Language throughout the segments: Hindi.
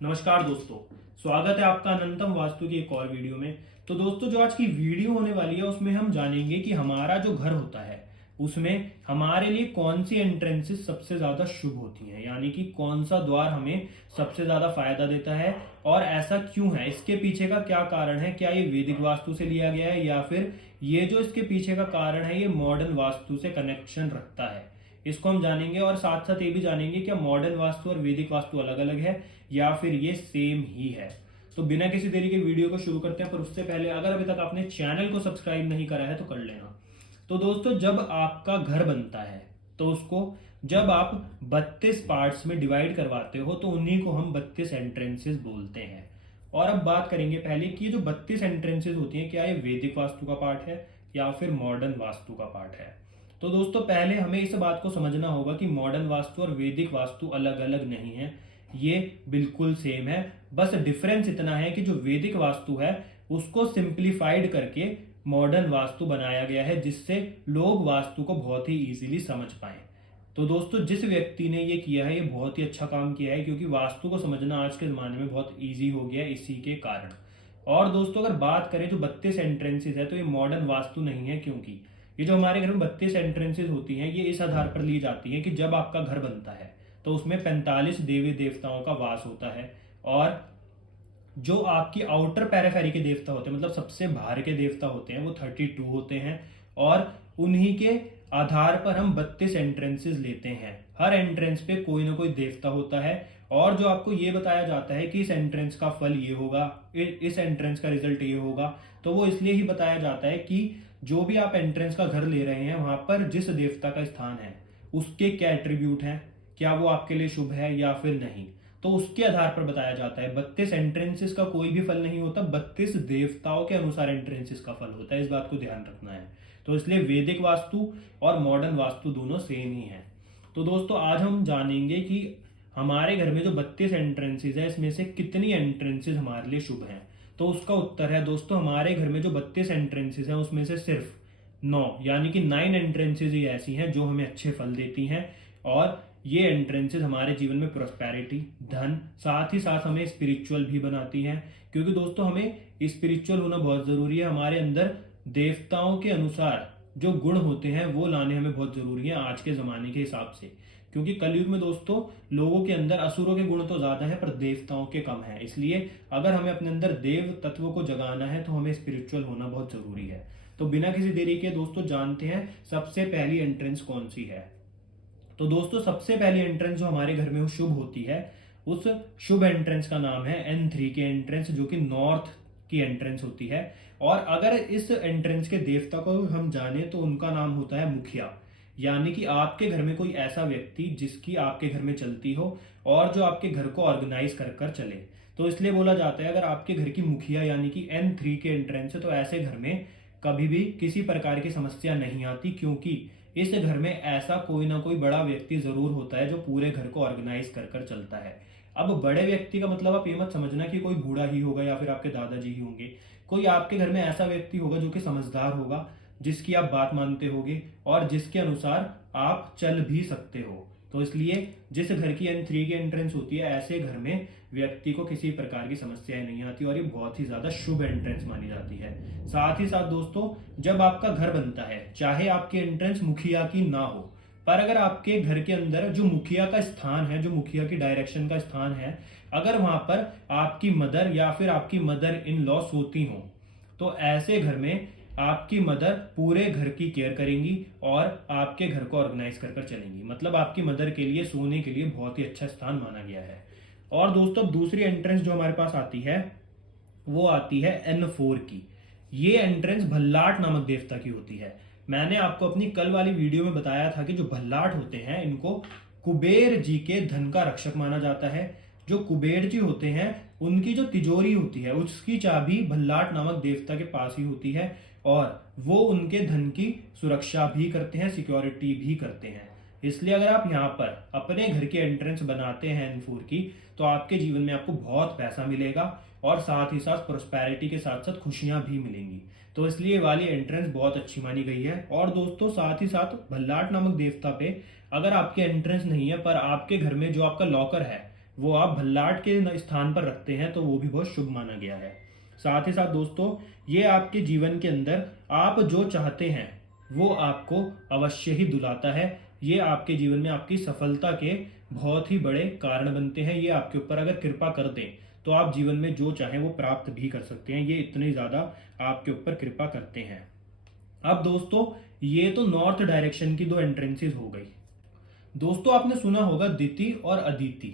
नमस्कार दोस्तों, स्वागत है आपका अनंतम वास्तु की एक और वीडियो में। तो दोस्तों, जो आज की वीडियो होने वाली है उसमें हम जानेंगे कि हमारा जो घर होता है उसमें हमारे लिए कौन सी एंट्रेंसेस सबसे ज्यादा शुभ होती हैं, यानी कि कौन सा द्वार हमें सबसे ज्यादा फायदा देता है और ऐसा क्यों है, इसके पीछे का क्या कारण है। क्या ये वैदिक वास्तु से लिया गया है या फिर ये जो इसके पीछे का कारण है ये मॉडर्न वास्तु से कनेक्शन रखता है, इसको हम जानेंगे। और साथ साथ ये भी जानेंगे कि मॉडर्न वास्तु और वैदिक वास्तु अलग अलग है या फिर ये सेम ही है। तो बिना किसी देरी के वीडियो को शुरू करते हैं, पर उससे पहले अगर अभी तक आपने चैनल को सब्सक्राइब नहीं करा है तो कर लेना। तो दोस्तों, जब आपका घर बनता है तो उसको जब आप 32 पार्ट्स में डिवाइड करवाते हो तो उन्हीं को हम 32 एंट्रेंसेस बोलते हैं। और अब बात करेंगे पहले कि ये जो 32 एंट्रेंसेस होती हैं क्या ये वैदिक वास्तु का पार्ट है या फिर मॉडर्न वास्तु का पार्ट है। तो दोस्तों, पहले हमें इस बात को समझना होगा कि मॉडर्न वास्तु और वैदिक वास्तु अलग अलग नहीं है, ये बिल्कुल सेम है। बस डिफरेंस इतना है कि जो वैदिक वास्तु है उसको सिंप्लीफाइड करके मॉडर्न वास्तु बनाया गया है, जिससे लोग वास्तु को बहुत ही इजीली समझ पाए। तो दोस्तों, जिस व्यक्ति ने ये किया है ये बहुत ही अच्छा काम किया है, क्योंकि वास्तु को समझना आज के ज़माने में बहुत ईजी हो गया है इसी के कारण। और दोस्तों, अगर बात करें जो 32 एंट्रेंसेज है तो ये मॉडर्न वास्तु नहीं है, क्योंकि ये जो हमारे घर में 32 एंट्रेंसेज होती हैं ये इस आधार पर ली जाती है कि जब आपका घर बनता है तो उसमें 45 देवी देवताओं का वास होता है। और जो आपकी आउटर पैराफेरी के देवता होते हैं, मतलब सबसे बाहर के देवता होते हैं, वो 32 होते हैं। और उन्हीं के आधार पर हम 32 एंट्रेंसेस लेते हैं। हर एंट्रेंस पे कोई ना कोई देवता होता है और जो आपको ये बताया जाता है कि इस एंट्रेंस का फल ये होगा, इस एंट्रेंस का रिजल्ट ये होगा, तो वो इसलिए ही बताया जाता है कि जो भी आप एंट्रेंस का घर ले रहे हैं वहां पर जिस देवता का स्थान है उसके क्या एट्रीब्यूट हैं, क्या वो आपके लिए शुभ है या फिर नहीं, तो उसके आधार पर बताया जाता है। 32 एंट्रेंसेस का कोई भी फल नहीं होता, 32 देवताओं के अनुसार एंट्रेंसेस का फल होता है, इस बात को ध्यान रखना है। तो इसलिए वैदिक वास्तु और मॉडर्न वास्तु दोनों सेम ही हैं। तो दोस्तों, आज हम जानेंगे कि हमारे घर में जो 32 एंट्रेंसेस है इसमें से कितनी एंट्रेंसेस हमारे लिए शुभ हैं। तो उसका उत्तर है दोस्तों, हमारे घर में जो 32 एंट्रेंसेस हैं उसमें से सिर्फ 9 यानी कि 9 एंट्रेंसेस ही ऐसी हैं जो हमें अच्छे फल देती हैं। और ये एंट्रेंसेस हमारे जीवन में प्रोस्पेरिटी, धन, साथ ही साथ हमें स्पिरिचुअल भी बनाती हैं, क्योंकि दोस्तों हमें स्पिरिचुअल होना बहुत जरूरी है। हमारे अंदर देवताओं के अनुसार जो गुण होते हैं वो लाने हमें बहुत जरूरी है आज के जमाने के हिसाब से, क्योंकि कलयुग में दोस्तों लोगों के अंदर असुरों के गुण तो ज्यादा है पर देवताओं के कम है। इसलिए अगर हमें अपने अंदर देव तत्व को जगाना है तो हमें स्पिरिचुअल होना बहुत जरूरी है। तो बिना किसी देरी के दोस्तों जानते हैं सबसे पहली एंट्रेंस कौन सी है। तो दोस्तों, सबसे पहली एंट्रेंस जो हमारे घर में वो शुभ होती है, उस शुभ एंट्रेंस का नाम है N3 की एंट्रेंस, जो कि नॉर्थ की एंट्रेंस होती है। और अगर इस एंट्रेंस के देवता को हम जाने तो उनका नाम होता है मुखिया, यानी कि आपके घर में कोई ऐसा व्यक्ति जिसकी आपके घर में चलती हो और जो आपके घर को ऑर्गेनाइज कर कर चले। तो इसलिए बोला जाता है अगर आपके घर की मुखिया यानी कि N3 के एंट्रेंस है तो ऐसे घर में कभी भी किसी प्रकार की समस्या नहीं आती, क्योंकि इस घर में ऐसा कोई ना कोई बड़ा व्यक्ति जरूर होता है जो पूरे घर को ऑर्गेनाइज कर कर चलता है। अब बड़े व्यक्ति का मतलब आप ये मत समझना कि कोई बूढ़ा ही होगा या फिर आपके दादाजी ही होंगे। कोई आपके घर में ऐसा व्यक्ति होगा जो कि समझदार होगा, जिसकी आप बात मानते होगे और जिसके अनुसार आप चल भी सकते हो। तो इसलिए जिस घर की N3 की एंट्रेंस होती है ऐसे घर में व्यक्ति को किसी प्रकार की समस्याएं नहीं आती और ये बहुत ही ज्यादा शुभ एंट्रेंस मानी जाती है। साथ ही साथ दोस्तों, जब आपका घर बनता है चाहे आपकी एंट्रेंस मुखिया की ना हो, पर अगर आपके घर के अंदर जो मुखिया का स्थान है, जो मुखिया की डायरेक्शन का स्थान है, अगर वहां पर आपकी मदर या फिर आपकी मदर इन लॉ सोती हो तो ऐसे घर में आपकी मदर पूरे घर की केयर करेंगी और आपके घर को ऑर्गेनाइज कर कर चलेंगी। मतलब आपकी मदर के लिए सोने के लिए बहुत ही अच्छा स्थान माना गया है। और दोस्तों, दूसरी एंट्रेंस जो हमारे पास आती है वो आती है N4 की। ये एंट्रेंस भल्लाट नामक देवता की होती है। मैंने आपको अपनी कल वाली वीडियो में बताया था कि जो भल्लाट होते हैं इनको कुबेर जी के धन का रक्षक माना जाता है। जो कुबेर जी होते हैं उनकी जो तिजोरी होती है उसकी चाबी भल्लाट नामक देवता के पास ही होती है और वो उनके धन की सुरक्षा भी करते हैं, सिक्योरिटी भी करते हैं। इसलिए अगर आप यहाँ पर अपने घर की एंट्रेंस बनाते हैं N4 की तो आपके जीवन में आपको बहुत पैसा मिलेगा और साथ ही साथ प्रोस्पेरिटी के साथ साथ खुशियां भी मिलेंगी। तो इसलिए वाली एंट्रेंस बहुत अच्छी मानी गई है। और दोस्तों, साथ ही साथ भल्लाट नामक देवता पे अगर आपकी एंट्रेंस नहीं है पर आपके घर में जो आपका लॉकर है वो आप भल्लाट के स्थान पर रखते हैं तो वो भी बहुत शुभ माना गया है। साथ ही साथ दोस्तों, ये आपके जीवन के अंदर आप जो चाहते हैं वो आपको अवश्य ही दिलाता है। ये आपके जीवन में आपकी सफलता के बहुत ही बड़े कारण बनते हैं। ये आपके ऊपर अगर कृपा कर दें तो आप जीवन में जो चाहें वो प्राप्त भी कर सकते हैं। ये इतने ज़्यादा आपके ऊपर कृपा करते हैं। अब दोस्तों, ये तो नॉर्थ डायरेक्शन की दो एंट्रेंसेस हो गई। दोस्तों, आपने सुना होगा दिति और अदिति,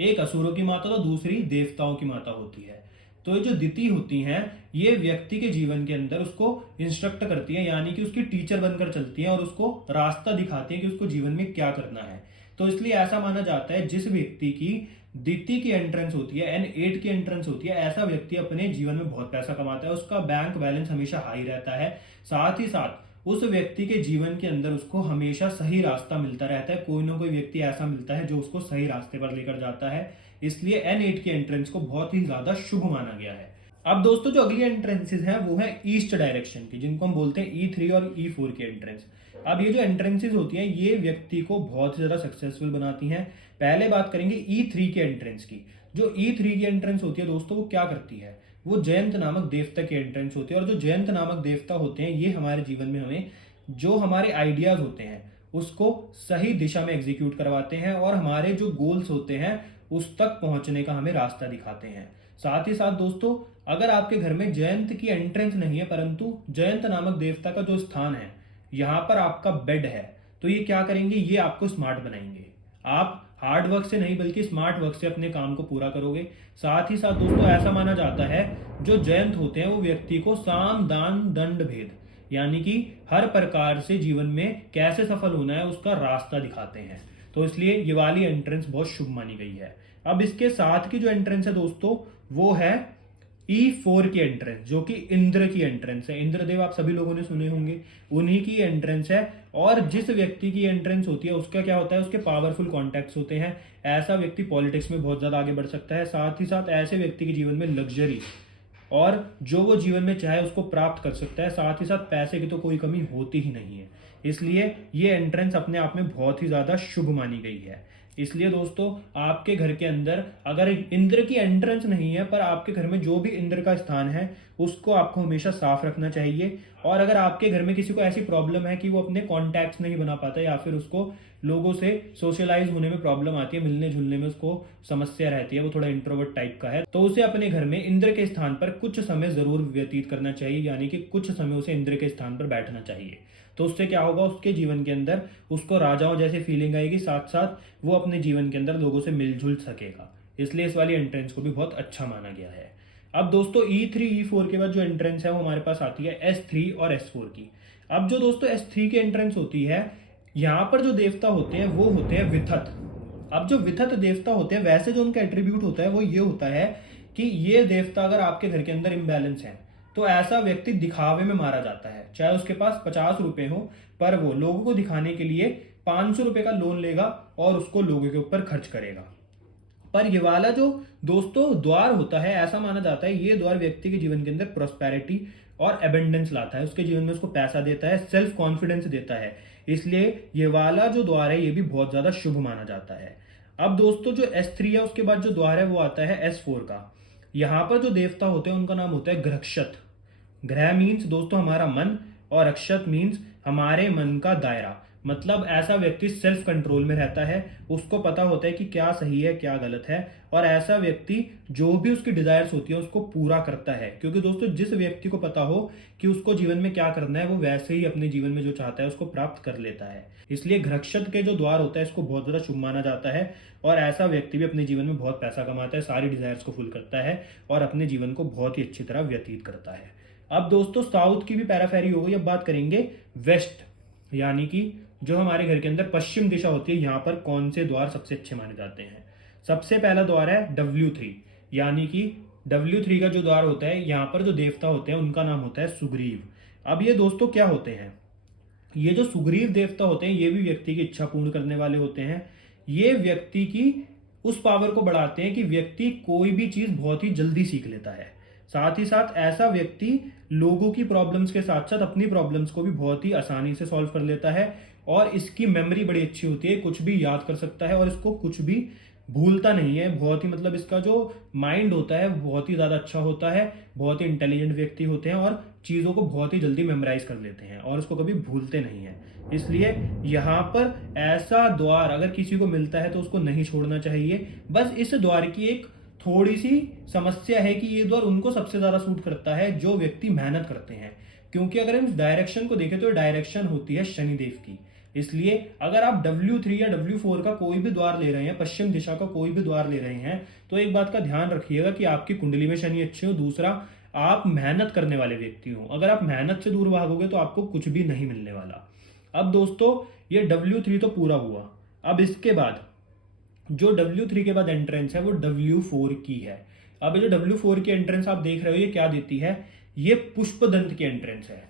एक असुरों की माता तो दूसरी देवताओं की माता होती है। तो ये जो दिति होती हैं, ये व्यक्ति के जीवन के अंदर उसको इंस्ट्रक्ट करती है, यानी कि उसकी टीचर बनकर चलती है और उसको रास्ता दिखाती है कि उसको जीवन में क्या करना है। तो इसलिए ऐसा माना जाता है जिस व्यक्ति की दिति की एंट्रेंस होती है, N8 की एंट्रेंस होती है, ऐसा व्यक्ति अपने जीवन में बहुत पैसा कमाता है, उसका बैंक बैलेंस हमेशा हाई रहता है। साथ ही साथ उस व्यक्ति के जीवन के अंदर उसको हमेशा सही रास्ता मिलता रहता है। कोई ना कोई व्यक्ति ऐसा मिलता है जो उसको सही रास्ते पर लेकर जाता है। इसलिए N8 की एंट्रेंस को बहुत ही ज्यादा शुभ माना गया है। अब दोस्तों, जो अगली एंट्रेंसेस हैं वो है ईस्ट डायरेक्शन की, जिनको हम बोलते हैं E3 और E4 की एंट्रेंस। अब ये जो एंट्रेंसेस होती हैं ये व्यक्ति को बहुत ज्यादा सक्सेसफुल बनाती हैं। पहले बात करेंगे E3 की एंट्रेंस की। जो E3 की एंट्रेंस होती है दोस्तों, वो क्या करती है, वो जयंत नामक देवता की एंट्रेंस होती है। और जो जयंत नामक देवता होते हैं ये हमारे जीवन में हमें जो हमारे आइडियाज होते हैं उसको सही दिशा में एग्जीक्यूट करवाते हैं और हमारे जो गोल्स होते हैं उस तक पहुंचने का हमें रास्ता दिखाते हैं। साथ ही साथ दोस्तों, अगर आपके घर में जयंत की एंट्रेंस नहीं है परंतु जयंत नामक देवता का जो स्थान है यहाँ पर आपका बेड है, तो ये क्या करेंगे, ये आपको स्मार्ट बनाएंगे। आप हार्ड वर्क से नहीं बल्कि स्मार्ट वर्क से अपने काम को पूरा करोगे। साथ ही साथ दोस्तों, ऐसा माना जाता है जो जयंत होते हैं वो व्यक्ति को साम दान दंड भेद, यानी कि हर प्रकार से जीवन में कैसे सफल होना है उसका रास्ता दिखाते हैं। तो इसलिए ये वाली एंट्रेंस बहुत शुभ मानी गई है। अब इसके साथ की जो एंट्रेंस है दोस्तों वो है E4 की एंट्रेंस, जो कि इंद्र की एंट्रेंस है। इंद्रदेव आप सभी लोगों ने सुने होंगे, उन्हीं की एंट्रेंस है। और जिस व्यक्ति की एंट्रेंस होती है उसका क्या होता है, उसके पावरफुल कॉन्टैक्ट्स होते हैं। ऐसा व्यक्ति पॉलिटिक्स में बहुत ज्यादा आगे बढ़ सकता है। साथ ही साथ ऐसे व्यक्ति के जीवन में लग्जरी और जो वो जीवन में चाहे उसको प्राप्त कर सकता है। साथ ही साथ पैसे की तो कोई कमी होती ही नहीं है। इसलिए ये एंट्रेंस अपने आप में बहुत ही ज्यादा शुभ मानी गई है। इसलिए दोस्तों, आपके घर के अंदर अगर इंद्र की एंट्रेंस नहीं है पर आपके घर में जो भी इंद्र का स्थान है उसको आपको हमेशा साफ रखना चाहिए। और अगर आपके घर में किसी को ऐसी प्रॉब्लम है कि वो अपने कॉन्टैक्ट्स नहीं बना पाता या फिर उसको लोगों से सोशलाइज होने में प्रॉब्लम आती है, मिलने जुलने में उसको समस्या रहती है, वो थोड़ा इंट्रोवर्ट टाइप का है, तो उसे अपने घर में इंद्र के स्थान पर कुछ समय जरूर व्यतीत करना चाहिए, यानी कि कुछ समय उसे इंद्र के स्थान पर बैठना चाहिए। तो उससे क्या होगा, उसके जीवन के अंदर उसको राजाओं जैसी फीलिंग आएगी, साथ साथ वो अपने जीवन के अंदर लोगों से मिलजुल सकेगा। इसलिए इस वाली एंट्रेंस को भी बहुत अच्छा माना गया है। अब दोस्तों, E3 E4 के बाद जो एंट्रेंस है वो हमारे पास आती है S3 और S4 की। अब जो दोस्तों S3 की एंट्रेंस होती है, यहाँ पर जो देवता होते हैं वो होते हैं विथत। अब जो विथत देवता होते हैं, वैसे जो उनका एट्रीब्यूट होता है वो ये होता है कि ये देवता अगर आपके घर के अंदर इम्बैलेंस है तो ऐसा व्यक्ति दिखावे में मारा जाता है। चाहे उसके पास 50 रुपए हो पर वो लोगों को दिखाने के लिए 500 रुपए का लोन लेगा और उसको लोगों के ऊपर खर्च करेगा। पर ये वाला जो दोस्तों द्वार होता है, ऐसा माना जाता है ये द्वार व्यक्ति के जीवन के अंदर प्रोस्पेरिटी और एबेंडेंस लाता है। उसके जीवन में उसको पैसा देता है, सेल्फ कॉन्फिडेंस देता है। इसलिए ये वाला जो द्वार है ये भी बहुत ज्यादा शुभ माना जाता है। अब दोस्तों, जो S3 है उसके बाद जो द्वार है वो आता है S4 का। यहाँ पर जो देवता होते हैं उनका नाम होता है ग्रक्षत। ग्रह मीन्स दोस्तों हमारा मन और अक्षत मीन्स हमारे मन का दायरा। मतलब ऐसा व्यक्ति सेल्फ कंट्रोल में रहता है, उसको पता होता है कि क्या सही है क्या गलत है, और ऐसा व्यक्ति जो भी उसकी डिजायर्स होती है उसको पूरा करता है। क्योंकि दोस्तों, जिस व्यक्ति को पता हो कि उसको जीवन में क्या करना है वो वैसे ही अपने जीवन में जो चाहता है उसको प्राप्त कर लेता है। इसलिए ग्रक्षत के जो द्वार होता है इसको बहुत ज्यादा शुभ माना जाता है। और ऐसा व्यक्ति भी अपने जीवन में बहुत पैसा कमाता है, सारी डिजायर्स को फुल करता है और अपने जीवन को बहुत ही अच्छी तरह व्यतीत करता है। अब दोस्तों, साउथ की भी पैराफेरी हो गई। अब बात करेंगे वेस्ट, यानी कि जो हमारे घर के अंदर पश्चिम दिशा होती है, यहाँ पर कौन से द्वार सबसे अच्छे माने जाते हैं। सबसे पहला द्वार है W3, यानी कि W3 का जो द्वार होता है, यहाँ पर जो देवता होते हैं उनका नाम होता है सुग्रीव। अब ये दोस्तों क्या होते हैं, ये जो सुग्रीव देवता होते हैं ये भी व्यक्ति की इच्छा पूर्ण करने वाले होते हैं। ये व्यक्ति की उस पावर को बढ़ाते हैं कि व्यक्ति कोई भी चीज बहुत ही जल्दी सीख लेता है। साथ ही साथ ऐसा व्यक्ति लोगों की प्रॉब्लम्स के साथ साथ अपनी प्रॉब्लम्स को भी बहुत ही आसानी से सॉल्व कर लेता है और इसकी मेमोरी बड़ी अच्छी होती है, कुछ भी याद कर सकता है और इसको कुछ भी भूलता नहीं है, बहुत ही मतलब इसका जो माइंड होता है बहुत ही ज़्यादा अच्छा होता है, बहुत ही इंटेलिजेंट व्यक्ति होते हैं और चीज़ों को बहुत ही जल्दी मेमोराइज कर लेते हैं और उसको कभी भूलते नहीं हैं। इसलिए यहाँ पर ऐसा द्वार अगर किसी को मिलता है तो उसको नहीं छोड़ना चाहिए। बस इस द्वार की एक थोड़ी सी समस्या है कि ये द्वार उनको सबसे ज़्यादा सूट करता है जो व्यक्ति मेहनत करते हैं, क्योंकि अगर हम डायरेक्शन को देखें तो डायरेक्शन होती है शनिदेव की। इसलिए अगर आप W3 या W4 का कोई भी द्वार ले रहे हैं, पश्चिम दिशा का कोई भी द्वार ले रहे हैं, तो एक बात का ध्यान रखिएगा कि आपकी कुंडली में शनि अच्छे हो, दूसरा आप मेहनत करने वाले व्यक्ति हो। अगर आप मेहनत से दूर भागोगे तो आपको कुछ भी नहीं मिलने वाला। अब दोस्तों ये W3 तो पूरा हुआ। अब इसके बाद जो W3 के बाद एंट्रेंस है वो W4 की है। अब ये जो W4 की एंट्रेंस आप देख रहे हो ये क्या देती है, ये पुष्पदंत की एंट्रेंस है।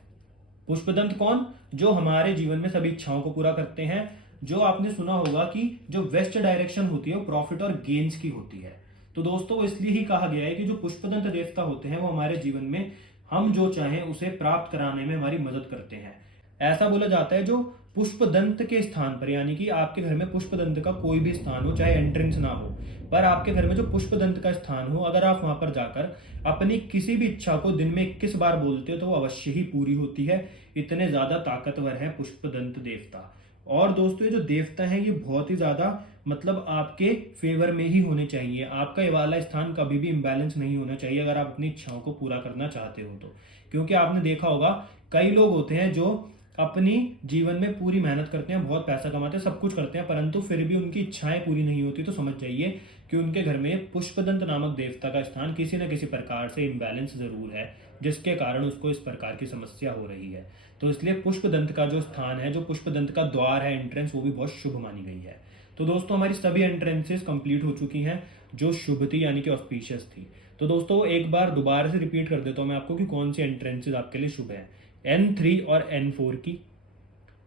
पुष्पदंत कौन, जो हमारे जीवन में सभी इच्छाओं को पूरा करते हैं। जो आपने सुना होगा कि जो वेस्ट डायरेक्शन होती है वो प्रॉफिट और गेन्स की होती है। तो दोस्तों वो इसलिए ही कहा गया है कि जो पुष्पदंत देवता होते हैं वो हमारे जीवन में हम जो चाहें उसे प्राप्त कराने में हमारी मदद करते हैं। ऐसा बोला जाता है जो पुष्पदंत के स्थान पर, यानी कि आपके घर में पुष्पदंत का कोई भी स्थान हो, चाहे एंट्रेंस ना हो, पर आपके घर में जो पुष्पदंत का स्थान हो, अगर आप वहां पर जाकर अपनी किसी भी इच्छा को दिन में 21 बार बोलते हो तो वो अवश्य ही पूरी होती है। इतने ज्यादा ताकतवर है पुष्पदंत देवता। और दोस्तों ये जो देवता है ये बहुत ही ज्यादा मतलब आपके फेवर में ही होने चाहिए। आपका ये वाला स्थान कभी भी इम्बैलेंस नहीं होना चाहिए अगर आप अपनी इच्छाओं को पूरा करना चाहते हो तो। क्योंकि आपने देखा होगा कई लोग होते हैं जो अपनी जीवन में पूरी मेहनत करते हैं, बहुत पैसा कमाते हैं, सब कुछ करते हैं, परंतु फिर भी उनकी इच्छाएं पूरी नहीं होती। तो समझ जाइए कि उनके घर में पुष्पदंत नामक देवता का स्थान किसी न किसी प्रकार से इम्बैलेंस जरूर है, जिसके कारण उसको इस प्रकार की समस्या हो रही है। तो इसलिए पुष्पदंत का जो स्थान है, जो पुष्पदंत का द्वार है, एंट्रेंस, वो भी बहुत शुभ मानी गई है। तो दोस्तों हमारी सभी एंट्रेंसेस कंप्लीट हो चुकी हैं जो शुभ थी, यानी कि ऑस्पिशियस थी। तो दोस्तों एक बार दोबारा से रिपीट कर देता हूँ मैं आपको कि कौन सी एंट्रेंसेस आपके लिए शुभ है। N3 और N4 की,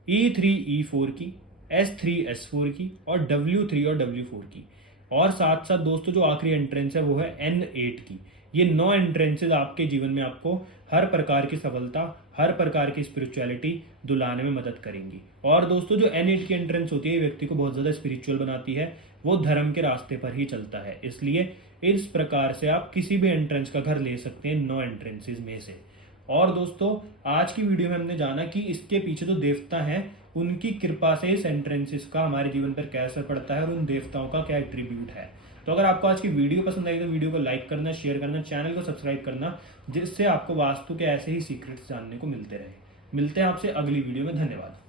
E3 E4 की, S3 S4 की और W3 और W4 की। और साथ साथ दोस्तों जो आखिरी एंट्रेंस है वो है N8 की। ये 9 एंट्रेंसेज आपके जीवन में आपको हर प्रकार की सफलता, हर प्रकार की स्पिरिचुअलिटी दिलाने में मदद करेंगी। और दोस्तों जो N8 की एंट्रेंस होती है ये व्यक्ति को बहुत ज़्यादा स्पिरिचुअल बनाती है, वो धर्म के रास्ते पर ही चलता है। इसलिए इस प्रकार से आप किसी भी एंट्रेंस का घर ले सकते हैं 9 एंट्रेंसेज में से। और दोस्तों आज की वीडियो में हमने जाना कि इसके पीछे जो देवता हैं उनकी कृपा से इस एंट्रेंसेस का हमारे जीवन पर क्या असर पड़ता है और उन देवताओं का क्या एट्रीब्यूट है। तो अगर आपको आज की वीडियो पसंद आई तो वीडियो को लाइक करना, शेयर करना, चैनल को सब्सक्राइब करना, जिससे आपको वास्तु के ऐसे ही सीक्रेट्स जानने को मिलते रहे। मिलते हैं आपसे अगली वीडियो में। धन्यवाद।